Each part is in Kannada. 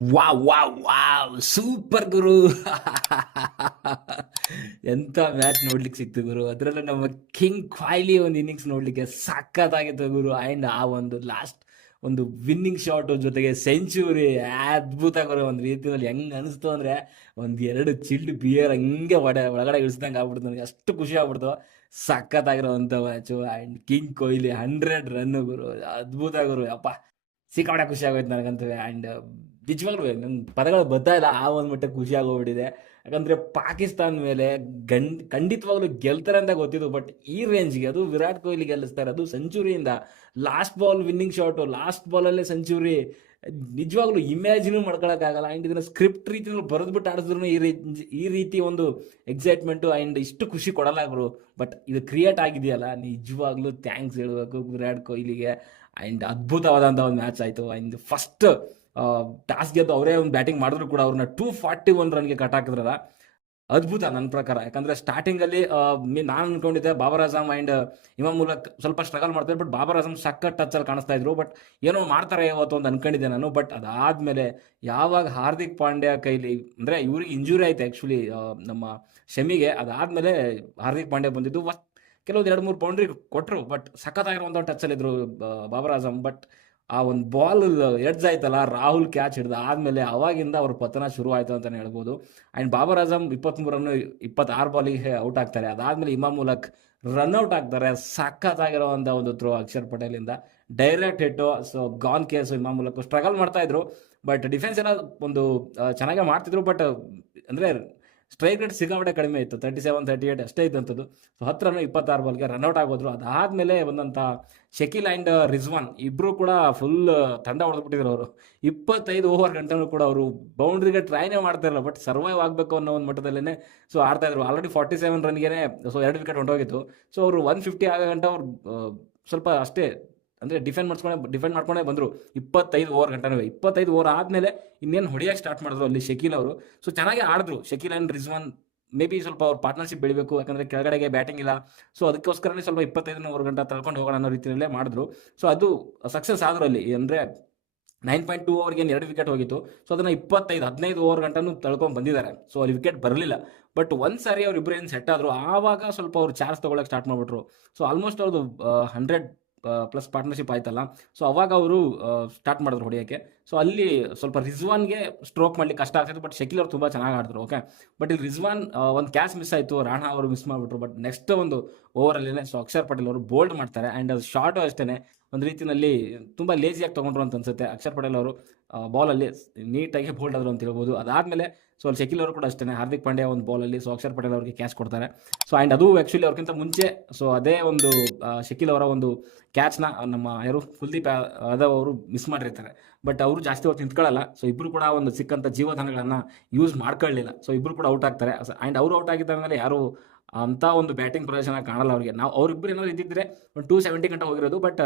ವಾವ್ ವಾವ್ ವಾವ್ ಸೂಪರ್ ಗುರು. ಎಂತ ಮ್ಯಾಚ್ ನೋಡ್ಲಿಕ್ಕೆ ಸಿಕ್ತು ಗುರು. ಅದ್ರಲ್ಲೂ ನಮ್ಮ ಕಿಂಗ್ ಕೊಹ್ಲಿ ಒಂದು ಇನ್ನಿಂಗ್ಸ್ ನೋಡ್ಲಿಕ್ಕೆ ಸಖತ್ತಾಗಿತ್ತು ಗುರು. ಅಂಡ್ ಆ ಒಂದು ಲಾಸ್ಟ್ ಒಂದು ವಿನ್ನಿಂಗ್ ಶಾಟ್ ಜೊತೆಗೆ ಸೆಂಚುರಿ ಅದ್ಭುತ ಗುರು. ಒಂದು ರೀತಿಯಲ್ಲಿ ಹೆಂಗ್ ಅನಿಸ್ತು ಅಂದ್ರೆ ಒಂದ್ ಎರಡು ಚಿಲ್ಡ್ ಬಿಯರ್ ಹಂಗೆ ಒಳಗಡೆ ಇಳಿಸ್ದಂಗೆ ಆಗ್ಬಿಡ್ತು. ನನಗೆ ಅಷ್ಟು ಖುಷಿ ಆಗ್ಬಿಡ್ತು. ಸಖತ್ತಾಗಿರೋಂಥ match. And king Kohli 100 run ಗುರು. ಅದ್ಭುತ ಗುರು. ಅಪ್ಪ ಸಿಕ್ಕಾಪಟ್ಟೆ ಖುಷಿ ಆಗೋಯ್ತು ನನಗಂತೂ. ಆ್ಯಂಡ್ ನಿಜವಾಗ್ಲೂ ನಂಗೆ ಪದಗಳು ಬರ್ತಾ ಇಲ್ಲ, ಆ ಒಂದು ಮಟ್ಟ ಖುಷಿ ಆಗೋಗ್ಬಿಟ್ಟಿದೆ. ಯಾಕಂದರೆ ಪಾಕಿಸ್ತಾನ ಮೇಲೆ ಖಂಡಿತವಾಗ್ಲೂ ಗೆಲ್ತಾರೆ ಅಂತ ಗೊತ್ತಿದ್ದು. ಬಟ್ ಈ ರೇಂಜ್ಗೆ ಅದು ವಿರಾಟ್ ಕೊಹ್ಲಿ ಗೆಲ್ಲಿಸ್ತಾರೆ, ಅದು ಸೆಂಚುರಿಯಿಂದ. Last ball winning shot, last ಬಾಲಲ್ಲೇ ಸೆಂಚುರಿ. ನಿಜವಾಗ್ಲೂ ಇಮ್ಯಾಜಿನೂ ಮಾಡ್ಕೊಳಕ್ಕಾಗಲ್ಲ. ಆ್ಯಂಡ್ ಇದನ್ನು ಸ್ಕ್ರಿಪ್ಟ್ ರೀತಿಯಲ್ಲಿ ಬರೆದ್ಬಿಟ್ಟು ಆಡಿಸಿದ್ರು ಈ ರೀತಿ ಒಂದು ಎಕ್ಸೈಟ್ಮೆಂಟು ಆ್ಯಂಡ್ ಇಷ್ಟು ಖುಷಿ ಕೊಡಲ್ಲ ಗುರು. ಬಟ್ ಇದು ಕ್ರಿಯೇಟ್ ಆಗಿದೆಯಲ್ಲ, ನಿಜವಾಗ್ಲೂ ಥ್ಯಾಂಕ್ಸ್ ಹೇಳಬೇಕು ವಿರಾಟ್ ಕೊಹ್ಲಿಗೆ. ಆ್ಯಂಡ್ ಅದ್ಭುತವಾದಂಥ ಒಂದು ಮ್ಯಾಚ್ ಆಯಿತು. ಆ್ಯಂಡ್ ಫಸ್ಟ್ ಟಾಸ್ ಗೆದ್ದು ಅವರೇ ಒಂದು ಬ್ಯಾಟಿಂಗ್ ಮಾಡಿದ್ರು ಕೂಡ ಅವ್ರನ್ನ 241 ರನ್ಗೆ ಕಟ್ ಹಾಕಿದ್ರಲ್ಲ, ಅದ್ಭುತ ನನ್ನ ಪ್ರಕಾರ. ಯಾಕಂದರೆ ಸ್ಟಾರ್ಟಿಂಗಲ್ಲಿ ನಾನು ಅನ್ಕೊಂಡಿದ್ದೆ ಬಾಬರ್ ಆಜಮ್ ಆ್ಯಂಡ್ ಇಮಾಮ್ ಮೂಲಕ್ ಸ್ವಲ್ಪ ಸ್ಟ್ರಗಲ್ ಮಾಡ್ತಾರೆ. ಬಟ್ ಬಾಬರ್ ಆಜಮ್ ಸಖತ್ ಟಚ್ಚಲ್ಲಿ ಕಾಣಿಸ್ತಾ ಇದ್ರು. ಬಟ್ ಏನೋ ಮಾಡ್ತಾರೆ ಇವತ್ತು ಅಂತ ಅನ್ಕೊಂಡಿದ್ದೆ ನಾನು. ಬಟ್ ಅದಾದಮೇಲೆ ಯಾವಾಗ ಹಾರ್ದಿಕ್ ಪಾಂಡ್ಯ ಕೈಲಿ, ಅಂದರೆ ಇವ್ರಿಗೆ ಇಂಜುರಿ ಆಯ್ತು ಆ್ಯಕ್ಚುಲಿ ನಮ್ಮ ಶಮಿಗೆ. ಅದಾದಮೇಲೆ ಹಾರ್ದಿಕ್ ಪಾಂಡ್ಯ ಬಂದಿದ್ದು ಕೆಲವೊಂದು 2-3 ಬೌಂಡ್ರಿ ಕೊಟ್ಟರು. ಬಟ್ ಸಖತ್ತಾಗಿರುವಂಥ ಟಚ್ಚಲ್ಲಿದ್ದರು ಬಾಬರ್ ಆಜಮ್. ಬಟ್ ಆ ಒಂದು ಬಾಲ್ ಎಡ್ಜ್ ಆಯ್ತಲ್ಲ, ರಾಹುಲ್ ಕ್ಯಾಚ್ ಹಿಡ್ದು ಆದಮೇಲೆ ಅವಾಗಿಂದ ಅವ್ರ ಪತನ ಶುರು ಆಯಿತು ಅಂತಲೇ ಹೇಳ್ಬೋದು. ಆ್ಯಂಡ್ ಬಾಬರ್ ಆಜಮ್ 23 ರನ್ 26 ಬಾಲಿಗೆ ಔಟ್ ಆಗ್ತಾರೆ. ಅದಾದಮೇಲೆ ಇಮಾಮ್ ಉಲಕ್ ರನ್ಔಟ್ ಆಗ್ತಾರೆ. ಸಖತ್ತಾಗಿರೋವಂಥ ಒಂದು ಥ್ರೋ ಅಕ್ಷರ್ ಪಟೇಲಿಂದ, direct hit. So gone case. Imam ul Haq struggle ಮಾಡ್ತಾಯಿದ್ರು. ಬಟ್ ಡಿಫೆನ್ಸ್ ಎಲ್ಲ ಒಂದು ಚೆನ್ನಾಗೇ ಮಾಡ್ತಿದ್ರು. ಬಟ್ ಅಂದರೆ ಸ್ಟ್ರೈಕ್ ರೇಟ್ ಸಿಕ್ಕಾಪಟ್ಟೆ ಕಡಿಮೆ ಇತ್ತು, 37, 38 ಅಷ್ಟೇ ಇದ್ದಂಥದ್ದು. ಸೊ 10 ರನ್ 26 ಬಾಲ್ಗೆ ರನ್ಔಟ್ ಆಗೋದ್ರು. ಅದಾದಮೇಲೆ ಬಂದಂಥ ಶಕೀಲ್ ಆ್ಯಂಡ್ ರಿಜ್ವಾನ್ ಇಬ್ಬರು ಕೂಡ ಫುಲ್ ತಂಡ ಹೊಡೆದ್ಬಿಟ್ಟಿದ್ರು ಅವರು. 25 ಓವರ್ ಗಂಟನೂ ಕೂಡ ಅವರು ಬೌಂಡ್ರಿಗೆ ಟ್ರೈನೇ ಮಾಡ್ತಾಯಿರಲ್ಲ, ಬಟ್ ಸರ್ವೈವ್ ಆಗಬೇಕು ಅನ್ನೋ ಒಂದು ಮಟ್ಟದಲ್ಲೇ ಸೊ ಆಡ್ತಾಯಿದ್ರು. ಆಲ್ರೆಡಿ 47 ರನ್ಗೆ ಸೊ 2 ವಿಕೆಟ್ ಹೊಂಟೋಗಿತ್ತು. ಸೊ ಅವರು 150 ಆಗೋ ಗಂಟ ಅವ್ರು ಸ್ವಲ್ಪ ಅಷ್ಟೇ ಅಂದರೆ ಡಿಫೆಂಡ್ ಮಾಡ್ಕೊಂಡೇ ಬಂದರು 25 ಓವರ್ ಗಂಟನೂ. 25 ಓವರ್ ಆದಮೇಲೆ ಇನ್ನೇನು ಹೊಡೆಯೋಕ್ಕೆ ಸ್ಟಾರ್ಟ್ ಮಾಡಿದ್ರು ಅಲ್ಲಿ ಶಕೀಲ್ ಅವರು. ಸೊ ಚೆನ್ನಾಗೇ ಆಡಿದ್ರು Shakeel and Rizwan. May be ಸ್ವಲ್ಪ ಅವ್ರ ಪಾರ್ಟ್ನರ್ಶಿಪ್ ಬೆಳಿಬೇಕು, ಯಾಕಂದರೆ ಕೆಳಗಡೆಗೆ ಬ್ಯಾಟಿಂಗ್ ಇಲ್ಲ. ಸೊ ಅದಕ್ಕೋಸ್ಕರನೇ ಸ್ವಲ್ಪ 25 ಓವರ್ ಗಂಟ ತಳ್ಕೊಂಡು ಹೋಗೋಣ ಅನ್ನೋ ರೀತಿಯಲ್ಲೇ ಮಾಡಿದ್ರು. ಸೊ ಅದು ಸಕ್ಸಸ್ ಆದರು ಅಲ್ಲಿ. ಅಂದರೆ 9.2 ಓವರ್ಗೆ 2 ವಿಕೆಟ್ ಹೋಗಿತ್ತು. ಸೊ ಅದನ್ನು 15 ಓವರ್ ಗಂಟನೂ ತಳ್ಕೊಂಡು ಬಂದಿದ್ದಾರೆ. ಸೊ ಅಲ್ಲಿ ವಿಕೆಟ್ ಬರಲಿಲ್ಲ. ಬಟ್ ಒಂದು ಸಾರಿ ಅವ್ರಿಬ್ಬರು ಏನು ಸೆಟ್ ಆದರು, ಆವಾಗ ಸ್ವಲ್ಪ ಅವ್ರು ಚಾರ್ಜ್ ತೊಗೊಳಕ್ಕೆ ಸ್ಟಾರ್ಟ್ ಮಾಡಿಬಿಟ್ರು. ಸೊ ಆಲ್ಮೋಸ್ಟ್ ಅವ್ರದ್ದು 100 ಪ್ಲಸ್ ಪಾರ್ಟ್ನರ್ಶಿಪ್ ಆಯ್ತಲ್ಲ. ಸೊ ಅವಾಗ ಅವರು ಸ್ಟಾರ್ಟ್ ಮಾಡಿದ್ರು ಹೊಡೆಯೋಕ್ಕೆ. ಸೊ ಅಲ್ಲಿ ಸ್ವಲ್ಪ ರಿಜ್ವಾನ್ಗೆ ಸ್ಟ್ರೋಕ್ ಮಾಡ್ಲಿಕ್ಕೆ ಕಷ್ಟ ಆಗ್ತಾಯಿತ್ತು. ಬಟ್ ಶಕೀಲ್ ಅವರು ತುಂಬ ಚೆನ್ನಾಗಿ ಆಡಿದ್ರು. ಓಕೆ, ಬಟ್ ಇಲ್ಲಿ ರಿಜ್ವಾನ್ ಒಂದು ಕ್ಯಾಚ್ ಮಿಸ್ ಆಯಿತು, ರಾಣಾ ಅವರು ಮಿಸ್ ಮಾಡಿಬಿಟ್ರು. ಬಟ್ ನೆಕ್ಸ್ಟ್ ಒಂದು ಓವರಲ್ಲೇ ಸೊ ಅಕ್ಷರ್ ಪಟೇಲ್ ಅವರು ಬೋಲ್ಡ್ ಮಾಡ್ತಾರೆ. ಆ್ಯಂಡ್ ಅದು ಶಾರ್ಟು ಅಷ್ಟೇ ಒಂದು ರೀತಿಯಲ್ಲಿ ತುಂಬ ಲೇಜಿಯಾಗಿ ತೊಗೊಂಡ್ರು ಅಂತ ಅನ್ಸುತ್ತೆ. ಅಕ್ಷರ್ ಪಟೇಲ್ ಅವರು ಬಾಲಲ್ಲಿ ನೀಟಾಗಿ ಬೋಲ್ಡ್ ಆದರು ಅಂತ ಹೇಳ್ಬೋದು. ಅದಾದಮೇಲೆ ಸೊ ಅಲ್ಲಿ ಶಕೀಲ್ ಅವರು ಕೂಡ ಅಷ್ಟೇ, ಹಾರ್ದಿಕ್ ಪಾಂಡ್ಯ ಒಂದು ಬಾಲಲ್ಲಿ ಸೊ ಅಕ್ಷರ್ ಪಟೇಲ್ ಅವರಿಗೆ ಕ್ಯಾಚ್ ಕೊಡ್ತಾರೆ. ಸೊ ಆ್ಯಂಡ್ ಅದು ಆ್ಯಕ್ಚುಲಿ ಅವ್ರಿಗಿಂತ ಮುಂಚೆ ಸೊ ಅದೇ ಒಂದು ಶಕೀಲ್ ಅವರ ಒಂದು ಕ್ಯಾಚ್ನ ನಮ್ಮ ಯಾರು ಕುಲ್ದೀಪ್ ಯಾದವ್ ಅವರು ಮಿಸ್ ಮಾಡಿರ್ತಾರೆ. ಬಟ್ ಅವರು ಜಾಸ್ತಿ ಹೊತ್ತು ನಿಂತ್ಕೊಳ್ಳಲ್ಲ. ಸೊ ಇಬ್ಬರು ಕೂಡ ಒಂದು ಸಿಕ್ಕಂಥ ಜೀವಧಾನಗಳನ್ನು ಯೂಸ್ ಮಾಡ್ಕೊಳ್ಳಿಲ್ಲ. ಸೊ ಇಬ್ಬರು ಕೂಡ ಔಟ್ ಆಗ್ತಾರೆ. ಆ್ಯಂಡ್ ಅವರು ಔಟ್ ಆಗಿದ್ದಾದ್ಮೇಲೆ ಯಾರು ಅಂಥ ಒಂದು ಬ್ಯಾಟಿಂಗ್ ಪ್ರದರ್ಶನ ಕಾಣಲ್ಲ ಅವ್ರಿಗೆ. ನಾವು ಅವರಿಬ್ಬರು ಏನಾದ್ರು ಇದ್ದಿದ್ರೆ ಒಂದು 270 ಗಂಟ ಹೋಗಿರೋದು. ಬಟ್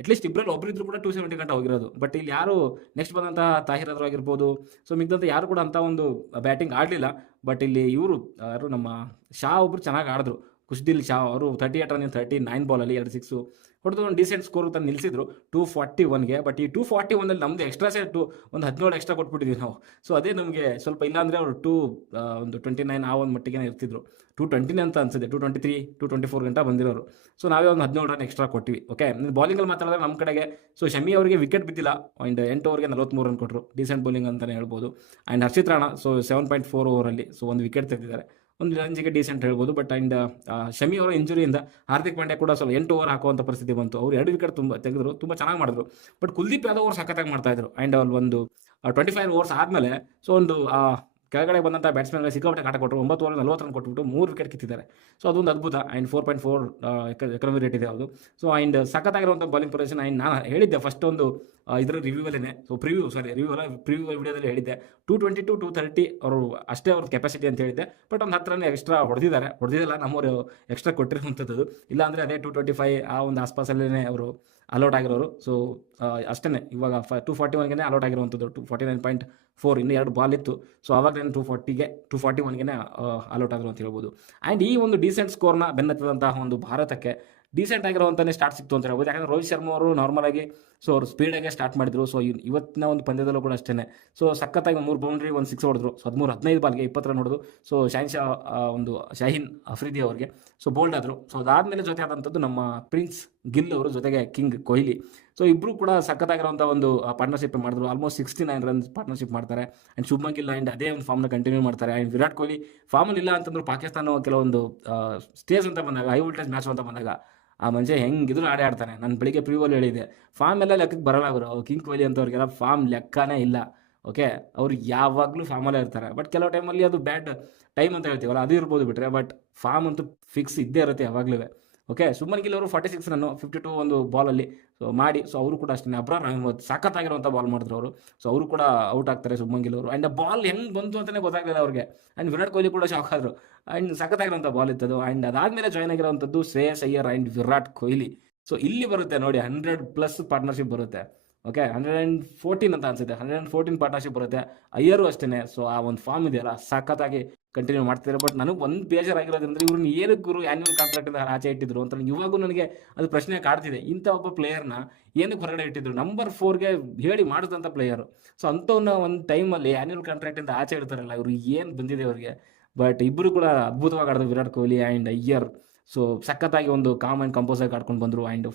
ಅಟ್ಲೀಸ್ಟ್ ಇಬ್ಬರಲ್ಲಿ ಒಬ್ಬರಿದ್ರು ಕೂಡ 270 ಗಂಟ ಹೋಗಿರೋದು. ಬಟ್ ಇಲ್ಲಿ ಯಾರು ನೆಕ್ಸ್ಟ್ ಬಂದಂಥ ತಾಹಿರ್ ಅದ್ರು ಆಗಿರ್ಬೋದು, ಸೊ ಮಿಗ್ದಂಥ ಯಾರು ಕೂಡ ಅಂಥ ಒಂದು ಬ್ಯಾಟಿಂಗ್ ಆಡಲಿಲ್ಲ. ಬಟ್ ಇಲ್ಲಿ ಇವರು ಯಾರು ನಮ್ಮ ಶಾ ಒಬ್ಬರು ಚೆನ್ನಾಗಿ ಆಡಿದ್ರು, ಖುಷ್ದಿಲ್ ಶಾ ಅವರು 38 ರನ್ 39 ಬಾಲಲ್ಲಿ 2 ಸಿಕ್ಸು ಹೊಡೆದು ಒಂದು ಡೀಸೆಂಟ್ ಸ್ಕೋರ್ ತಂದು ನಿಲ್ಲಿಸಿದ್ರು 241ಗೆ. ಬಟ್ ಈ 241ಅಲ್ಲಿ ನಮ್ಮದು ಎಕ್ಸ್ಟ್ರಾ ಸೆಟ್ಟು ಒಂದು 17 ಎಕ್ಸ್ಟ್ರಾ ಕೊಟ್ಬಿಟ್ಟಿದ್ವಿ ನಾವು. ಸೊ ಅದೇ ನಮಗೆ ಸ್ವಲ್ಪ, ಇಲ್ಲಾಂದರೆ ಅವರು ಒಂದು 29 ಆ ಒಂದು ಮಟ್ಟಿಗೆ ಇರ್ತಿದ್ರು. 220 ಅಂತ ಅನ್ಸುತ್ತೆ, 223 224 ಗಂಟ ಬಂದಿರೋರು. ಸೊ ನಾವೇ ಒಂದು 17 ರನ್ ಎಕ್ಸ್ಟ್ರಾ ಕೊಟ್ಟಿವಿ. ಓಕೆ, ಬಾಲಿಂಗಲ್ಲಿ ಮಾತಾಡಿದ್ರೆ ನಮ್ಮ ಕಡೆಗೆ ಸೊ ಶಮಿ ಅವರಿಗೆ ವಿಕೆಟ್ ಬಿದ್ದಿಲ್ಲ. ಆ್ಯಂಡ್ 8 ಓವರ್ಗೆ 43 ರನ್ ಕೊಟ್ಟರು, ಡೀಸೆಂಟ್ ಬೌಲಿಂಗ್ ಅಂತಲೇ ಹೇಳ್ಬೋದು. ಆ್ಯಂಡ್ ಹರ್ಷಿತ್ ರಾಣಾ ಸೊ 7.4 ಓವರಲ್ಲಿ ಸೊ ಒಂದು ವಿಕೆಟ್ ತೆಗೆದಿದ್ದಾರೆ, ಒಂದು ರೇಂಜಿಗೆ ಡೀಸೆಂಟ್ ಹೇಳ್ಬೋದು. ಬಟ್ ಆ್ಯಂಡ್ ಶಮಿ ಅವರ ಇಂಜುರಿಯಿಂದ ಹಾರ್ದಿಕ್ ಪಾಂಡ್ಯ ಕೂಡ ಸ್ವಲ್ಪ 8 ಓವರ್ ಹಾಕುವಂಥ ಪರಿಸ್ಥಿತಿ ಬಂತು. ಅವರು 2 ವಿಕೆಟ್ ತೆಗೆದ್ರು, ತುಂಬ ಚೆನ್ನಾಗಿ ಮಾಡಿದ್ರು. ಬಟ್ ಕುಲ್ದೀಪ್ ಯಾದವ್ ಅವರು ಸಖತ್ತಾಗಿ ಮಾಡ್ತಾಯಿದ್ರು. ಆ್ಯಂಡ್ ಅಲ್ಲಿ ಒಂದು 25 ಓವರ್ಸ್ ಆದಮೇಲೆ ಸೊ ಒಂದು ಕೆಳಗಡೆ ಬಂದಂಥ ಬ್ಯಾಟ್ಸ್ಮನ್ಗೆ ಸಿಕ್ಕಾಪಟ್ಟೆ ಕಾಟ ಕೊಟ್ಟರು. 9 ಓವರ್ 40 ರನ್ ಕೊಟ್ಬಿಟ್ಟು 3 ವಿಕೆಟ್ ಕಿತ್ತಿದ್ದಾರೆ. ಸೊ ಅದೊಂದು ಅದ್ಭುತ. ಆ್ಯಂಡ್ 4.4 ಎಕನಾಮಿ ರೇಟ್ ಇದೆ ಅದು. ಸೊ ಆ್ಯಂಡ್ ಸಖತ್ತಾಗಿರುವಂಥ ಬಾಲಿಂಗ್ ಪ್ರೊಡಕ್ಷನ್. ಆ್ಯಂಡ್ ನಾನು ಹೇಳಿದ್ದೆ ಫಸ್ಟ್ ಒಂದು ಇದರ ರಿವ್ಯೂವಲ್ಲೇ, ಸೊ ಪ್ರಿವ್ಯೂ ವಿಡಿಯೋದಲ್ಲಿ ಹೇಳಿದ್ದೆ 222 230 ಅವರು ಅಷ್ಟೇ ಅವ್ರದ್ದು ಕೆಪಾಸಿಟಿ ಅಂತ ಹೇಳಿದ್ದೆ. ಬಟ್ ಒಂದು 10 ರನ್ ಎಕ್ಸ್ಟ್ರಾ ಹೊಡೆದಿಲ್ಲ ನಮ್ಮವರು ಎಕ್ಸ್ಟ್ರಾ ಕೊಟ್ಟಿರುವಂಥದ್ದು. ಇಲ್ಲಾಂದರೆ ಅದೇ 225 ಆ ಒಂದು ಆಸ್ಪಾಸಲ್ಲೇ ಅವರು ಅಲೌಟ್ ಆಗಿರೋರು. ಸೊ ಅಷ್ಟೇ, ಇವಾಗ 241ಗೆ ಅಲೌಟ್ ಆಗಿರುವಂಥದ್ದು. 249.4 ಇನ್ನೂ 2 ಬಾಲ್ ಇತ್ತು. ಸೊ ಆವಾಗಲೇ 241ಗೆ ಅಲೌಟ್ ಆದರು ಅಂತ ಹೇಳ್ಬೋದು. ಆ್ಯಂಡ್ ಈ ಒಂದು ಡೀಸೆಂಟ್ ಸ್ಕೋರ್ನ ಬೆನ್ನತ್ತಿದಂತಹ ಒಂದು ಭಾರತಕ್ಕೆ ಡೀಸೆಂಟ್ ಆಗಿರುವಂತಾನೆ ಸ್ಟಾರ್ಟ್ ಸಿಕ್ತು ಅಂತ ಹೇಳ್ಬೋದು. ಯಾಕಂದ್ರೆ ರೋಹಿತ್ ಶರ್ಮಾ ಅವರು ನಾರ್ಮಲ್ ಆಗಿ ಸೊ ಅವ್ರು ಸ್ಪೀಡಾಗೆ ಸ್ಟಾರ್ಟ್ ಮಾಡಿದ್ರು. ಸೊ ಇವತ್ತಿನ ಒಂದು ಪಂದ್ಯದಲ್ಲೂ ಕೂಡ ಅಷ್ಟೇ ಸೊ ಸಖತ್ತಾಗಿ 3 ಬೌಂಡ್ರಿ 1 ಸಿಕ್ಸ್ ಹೊಡೆದ್ರು. ಸೊ 13-15 ಬಾಲ್ಗೆ 20 ರನ್ ಹೊಡೆದು ಸೊ ಒಂದು ಶಾಹೀನ್ ಅಫ್ರಿದಿ ಅವರಿಗೆ ಸೊ ಬೋಲ್ಡ್ ಆದರು. ಸೊ ಅದಾದಮೇಲೆ ಜೊತೆ ಆದಂಥದ್ದು ನಮ್ಮ ಪ್ರಿನ್ಸ್ ಗಿಲ್ ಅವರು ಜೊತೆಗೆ ಕಿಂಗ್ ಕೊಹ್ಲಿ. ಸೊ ಇಬ್ಬರು ಕೂಡ ಸಖತ್ತಾಗಿರುವಂಥ ಒಂದು ಪಾರ್ಟ್ನರ್ಶಿಪ್ ಮಾಡಿದ್ರು. ಆಲ್ಮೋಸ್ಟ್ 69 ರನ್ಸ್ ಪಾರ್ಟ್ನರ್ಶಿಪ್ ಮಾಡ್ತಾರೆ. ಆ್ಯಂಡ್ ಶುಭ್ಮನ್ ಗಿಲ್ ಆ್ಯಂಡ್ ಅದೇ ಒಂದು ಫಾರ್ಮ್ನ ಕಂಟಿನ್ಯೂ ಮಾಡ್ತಾರೆ. ಆ್ಯಂಡ್ ವಿರಾಟ್ ಕೊಹ್ಲಿ ಫಾರ್ಮಲ್ಲಿ ಇಲ್ಲ ಅಂತಂದ್ರು ಪಾಕಿಸ್ತಾನ ಕೆಲವೊಂದು ಸ್ಟೇಜ್ ಅಂತ ಬಂದಾಗ, ಹೈ ವೋಲ್ಟೇಜ್ ಮ್ಯಾಚ್ ಅಂತ ಬಂದಾಗ ಆ ಮನುಷ್ಯ ಹೆಂಗಿದ್ರು ಆಡ್ತಾನೆ. ನಾನು ಬೆಳಿಗ್ಗೆ ಪ್ರಿವಲ್ಲಿ ಹೇಳಿದೆ, ಫಾರ್ಮ್ ಎಲ್ಲ ಲೆಕ್ಕಕ್ಕೆ ಬರಲ್ಲ ಅವರು. ಕಿಂಗ್ ಕೊಹ್ಲಿ ಅಂತವ್ರಿಗೆಲ್ಲ ಫಾರ್ಮ್ ಲೆಕ್ಕನೇ ಇಲ್ಲ. ಓಕೆ, ಅವ್ರು ಯಾವಾಗಲೂ ಫಾರ್ಮಲ್ಲೇ ಇರ್ತಾರೆ. ಬಟ್ ಕೆಲವು ಟೈಮಲ್ಲಿ ಅದು ಬ್ಯಾಡ್ ಟೈಮ್ ಅಂತ ಹೇಳ್ತೀವಲ್ಲ, ಅದು ಇರ್ಬೋದು ಬಿಟ್ಟರೆ, ಬಟ್ ಫಾರ್ಮ್ ಅಂತೂ ಫಿಕ್ಸ್ ಇದ್ದೇ ಇರುತ್ತೆ ಯಾವಾಗಲೂ. ಓಕೆ, ಶುಭ್ಮನ್ ಗಿಲ್ ಅವರು 46 ರನ್ನು 52 ಒಂದು ಬಾಲಲ್ಲಿ ಸೊ ಮಾಡಿ. ಸೊ ಅವರು ಕೂಡ ಅಷ್ಟೇ ಅಬ್ರಾರ್ ಅಹ್ಮದ್ ಸಖತ್ತಾಗಿರುವಂಥ ಬಾಲ್ ಮಾಡಿದ್ರು ಅವರು. ಸೊ ಅವರು ಕೂಡ ಔಟ್ ಆಗ್ತಾರೆ ಶುಭ್ಮನ್ ಗಿಲ್ ಅವರು. ಆ್ಯಂಡ್ ಆ ಬಾಲ್ ಹೆಂಗೆ ಬಂತು ಅಂತಲೇ ಗೊತ್ತಾಗಲಿಲ್ಲ ಅವ್ರಿಗೆ. ಆ್ಯಂಡ್ ವಿರಾಟ್ ಕೊಹ್ಲಿ ಕೂಡ ಶಾಕ್ ಆದರು. ಆ್ಯಂಡ್ ಸಖತ್ತಾಗಿರುವಂಥ ಬಾಲ್ ಇತ್ತದು. ಆ್ಯಂಡ್ ಅದಾದಮೇಲೆ ಜಾಯ್ನ್ ಆಗಿರುವಂಥದ್ದು ಶ್ರೇಯಸ್ ಅಯ್ಯರ್ ಆ್ಯಂಡ್ ವಿರಾಟ್ ಕೊಹ್ಲಿ. ಸೊ ಇಲ್ಲಿ ಬರುತ್ತೆ ನೋಡಿ 100+ ಪಾರ್ಟ್ನರ್ಶಿಪ್ ಬರುತ್ತೆ. ಓಕೆ, 114 ಅಂತ ಅನ್ಸುತ್ತೆ, 114 ಪಾರ್ಟ್ನರ್ಶಿಪ್ ಬರುತ್ತೆ. ಅಯ್ಯರು ಅಷ್ಟೇ. ಸೊ ಆ ಒಂದು ಫಾರ್ಮ್ ಇದೆಯಲ್ಲ ಸಖತ್ತಾಗಿ ಕಂಟಿನ್ಯೂ ಮಾಡ್ತಿದ್ದಾರೆ. ಬಟ್ ನನಗೆ ಒಂದು ಬೇಜಾರಾಗಿರೋದ್ರಿಂದ ಇವ್ರನ್ನ ಏನಕ್ಕೆ ಗುರು ಆ್ಯನ್ಯುವಲ್ ಕಾಂಟ್ರಾಕ್ಟಿಂದ ಆಚೆ ಇಟ್ಟಿದ್ರು ಅಂತ ಇವಾಗೂ ನನಗೆ ಅದು ಪ್ರಶ್ನೆ ಕಾಡ್ತಿದೆ. ಇಂಥ ಒಬ್ಬ ಪ್ಲೇಯರ್ನ ಏನಕ್ಕೆ ಹೊರಗಡೆ ಇಟ್ಟಿದ್ರು? ನಂಬರ್ 4ಗೆ ಹೇಳಿ ಮಾಡಿದಂಥ ಪ್ಲೇಯರು. ಸೊ ಅಂಥವ್ನ ಒಂದು ಟೈಮಲ್ಲಿ ಆ್ಯನ್ಯುವಲ್ ಕಾಂಟ್ರಾಕ್ಟಿಂದ ಆಚೆ ಇಡ್ತಾರಲ್ಲ, ಇವರು ಏನು ಬಂದಿದೆ ಅವ್ರಿಗೆ. ಬಟ್ ಇಬ್ಬರು ಕೂಡ ಅದ್ಭುತವಾಗಿ ಆಡಿದ್ರು, ವಿರಾಟ್ ಕೊಹ್ಲಿ ಆ್ಯಂಡ್ ಅಯ್ಯರ್. ಸೊ ಸಖತ್ತಾಗಿ ಒಂದು ಕಾಮ್ ಆ್ಯಂಡ್ ಕಂಪೋಸ್ ಆಗಿ ಆಡ್ಕೊಂಡು ಬಂದರು. ಆ್ಯಂಡ್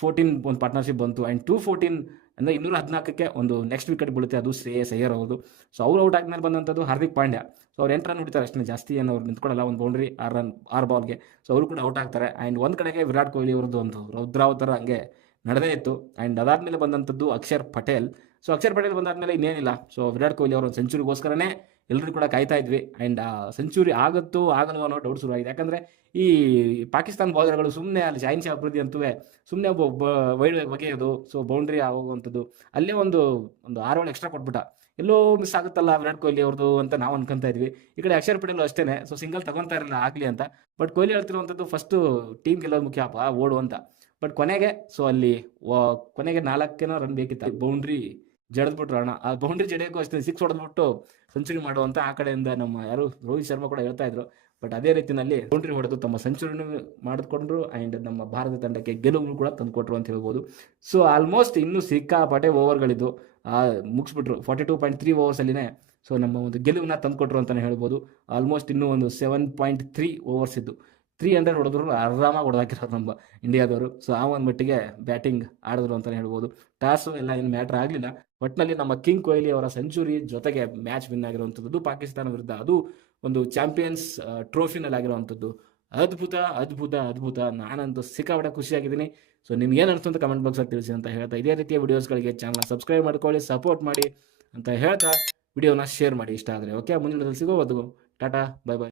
114 ಒಂದು ಪಾರ್ಟ್ನರ್ಶಿಪ್ ಬಂತು. ಆ್ಯಂಡ್ 214 ಅಂದರೆ 214ಕ್ಕೆ ಒಂದು ನೆಕ್ಸ್ಟ್ ವಿಕೆಟ್ ಬೀಳುತ್ತೆ, ಅದು ಶ್ರೇಯಸ್ ಅಯ್ಯರ್ ಅವ್ರದ್ದು. ಸೊ ಅವ್ರು ಔಟ್ ಆದ್ಮೇಲೆ ಬಂದಂಥದ್ದು ಹಾರ್ದಿಕ್ ಪಾಂಡ್ಯ. ಸೊ ಅವ್ರು 8 ರನ್ ಹೊಡಿತಾರೆ ಅಷ್ಟೇ, ಜಾಸ್ತಿ ಏನು ಅವ್ರು ನಿಂತ್ಕೊಳ್ಳಲ್ಲ. ಒಂದು ಬೌಂಡ್ರಿ 6 ಬಾಲ್ಗೆ. ಸೊ ಅವರು ಕೂಡ ಔಟ್ ಆಗ್ತಾರೆ. ಆ್ಯಂಡ್ ಒಂದು ಕಡೆಗೆ ವಿರಾಟ್ ಕೊಹ್ಲಿ ಅವ್ರದ್ದು ಒಂದು ರೌದ್ರಾವತಾರ ಹಂಗೆ ನಡೆದೇ ಇತ್ತು. ಆ್ಯಂಡ್ ಅದಾದಮೇಲೆ ಬಂದಂಥದ್ದು ಅಕ್ಷರ್ ಪಟೇಲ್. ಸೊ ಅಕ್ಷರ್ ಪಟೇಲ್ ಬಂದಾದ್ಮೇಲೆ ಇನ್ನೇನಿಲ್ಲ. ಸೊ ವಿರಾಟ್ ಕೊಹ್ಲಿ ಅವರು ಒಂದು ಸೆಂಚುರಿಗೋಸ್ಕರನೇ ಎಲ್ಲರೂ ಕೂಡ ಕಾಯ್ತಾ ಇದ್ವಿ. ಆ್ಯಂಡ್ ಸೆಂಚುರಿ ಆಗುತ್ತೋ ಆಗಲ್ವೋ ಅನ್ನೋ ಡೌಟ್ ಶುರುವಾಗಿದೆ. ಯಾಕಂದರೆ ಈ ಪಾಕಿಸ್ತಾನ ಬಾಲರ್ಗಳು ಸುಮ್ಮನೆ ಅಲ್ಲಿ ಶಾಹಿನ್ ಶಾ ಅಫ್ರಿದಿ ಅಂತೂ ಸುಮ್ಮನೆ ಒಬ್ಬ ವೈಡ್ ಬಗೆಯೋದು, ಸೊ ಬೌಂಡ್ರಿ ಆಗೋವಂಥದ್ದು, ಅಲ್ಲೇ ಒಂದು 6-7 ಎಕ್ಸ್ಟ್ರಾ ಕೊಟ್ಬಿಟ್ಟ. ಎಲ್ಲೋ ಮಿಸ್ ಆಗುತ್ತಲ್ಲ ವಿರಾಟ್ ಕೊಹ್ಲಿ ಅವ್ರದ್ದು ಅಂತ ನಾವು ಅನ್ಕೊಂತಾ ಇದ್ವಿ. ಈ ಕಡೆ ಅಕ್ಷರ್ ಪಟೇಲ್ ಅಷ್ಟೇ. ಸೊ ಸಿಂಗಲ್ ತಗೊತಾ ಇರಲಿಲ್ಲ ಆಗಲಿ ಅಂತ. ಬಟ್ ಕೊಹ್ಲಿ ಹೇಳ್ತಿರುವಂಥದ್ದು ಫಸ್ಟು ಟೀಮ್ ಗೆಲ್ಲೋದು ಮುಖ್ಯಪ್ಪ, ಓಡು ಅಂತ. ಬಟ್ ಕೊನೆಗೆ ಸೊ ಅಲ್ಲಿ ಕೊನೆಗೆ 4 ರನ್ ಬೇಕಿತ್ತು. ಬೌಂಡ್ರಿ ಜಡಿದ್ಬಿಟ್ರು ಅಣ್ಣ. ಆ ಬೌಂಡ್ರಿ ಜಡಿಯೋಕ್ಕೂ ಅಷ್ಟೇ 6 ಹೊಡೆದ್ಬಿಟ್ಟು ಸೆಂಚುರಿ ಮಾಡುವಂಥ ಆ ಕಡೆಯಿಂದ ನಮ್ಮ ಯಾರು ರೋಹಿತ್ ಶರ್ಮಾ ಕೂಡ ಹೇಳ್ತಾ ಇದ್ರು. ಬಟ್ ಅದೇ ರೀತಿಯಲ್ಲಿ ಬೌಂಡ್ರಿ ಹೊಡೆದು ತಮ್ಮ ಸೆಂಚುರಿನೂ ಮಾಡಿಕೊಂಡ್ರು. ಆ್ಯಂಡ್ ನಮ್ಮ ಭಾರತ ತಂಡಕ್ಕೆ ಗೆಲುವು ಕೂಡ ತಂದುಕೊಟ್ರು ಅಂತ ಹೇಳ್ಬೋದು. ಸೊ ಆಲ್ಮೋಸ್ಟ್ ಇನ್ನೂ ಸಿಕ್ಕಾಪಟ್ಟೆ ಓವರ್ಗಳಿದ್ದು ಮುಗಿಸ್ಬಿಟ್ರು. 42.3 ಓವರ್ಸಲ್ಲಿನೇ ಸೊ ನಮ್ಮ ಒಂದು ಗೆಲುವನ್ನ ತಂದುಕೊಟ್ರು ಅಂತಲೇ ಹೇಳ್ಬೋದು. ಆಲ್ಮೋಸ್ಟ್ ಇನ್ನೂ ಒಂದು 7.3 ಓವರ್ಸ್ ಇದ್ದು 300 ಹೊಡೆದ್ರು ಆರಾಮಾಗಿ ಹೊಡೆದಾಕಿರೋರು ನಮ್ಮ ಇಂಡಿಯಾದವರು. ಸೊ ಆ ಒಂದು ಮಟ್ಟಿಗೆ ಬ್ಯಾಟಿಂಗ್ ಆಡಿದ್ರು ಅಂತಲೇ ಹೇಳ್ಬೋದು. ಟಾಸು ಎಲ್ಲ ಏನು ಮ್ಯಾಟ್ರ್ ಆಗಲಿಲ್ಲ. ಒಟ್ಟಿನಲ್ಲಿ ನಮ್ಮ ಕಿಂಗ್ ಕೊಹ್ಲಿ ಅವರ ಸೆಂಚುರಿ ಜೊತೆಗೆ ಮ್ಯಾಚ್ ವಿನ್ ಆಗಿರುವಂಥದ್ದು ಪಾಕಿಸ್ತಾನ ವಿರುದ್ಧ, ಅದು ಒಂದು ಚಾಂಪಿಯನ್ಸ್ ಟ್ರೋಫಿನಲ್ಲಿ ಆಗಿರುವಂಥದ್ದು ಅದ್ಭುತ ಅದ್ಭುತ ಅದ್ಭುತ. ನಾನಂತೂ ಸಿಕ್ಕಾಪಟ್ಟೆ ಖುಷಿಯಾಗಿದ್ದೀನಿ. ಸೊ ನಿಮ್ಗೆ ಏನು ಅನಿಸ್ತು ಅಂತ ಕಮೆಂಟ್ ಬಾಕ್ಸಲ್ಲಿ ತಿಳಿಸಿ ಅಂತ ಹೇಳ್ತಾ, ಇದೇ ರೀತಿಯ ವಿಡಿಯೋಸ್ಗಳಿಗೆ ಚಾನಲ್ನ ಸಬ್ಸ್ಕ್ರೈಬ್ ಮಾಡ್ಕೊಳ್ಳಿ, ಸಪೋರ್ಟ್ ಮಾಡಿ ಅಂತ ಹೇಳ್ತಾ ವಿಡಿಯೋನ ಶೇರ್ ಮಾಡಿ ಇಷ್ಟ ಆದರೆ. ಓಕೆ, ಮುಂದಿನ ಸಿಗೋವರೆಗೂ ಟಾಟಾ, ಬೈ ಬೈ.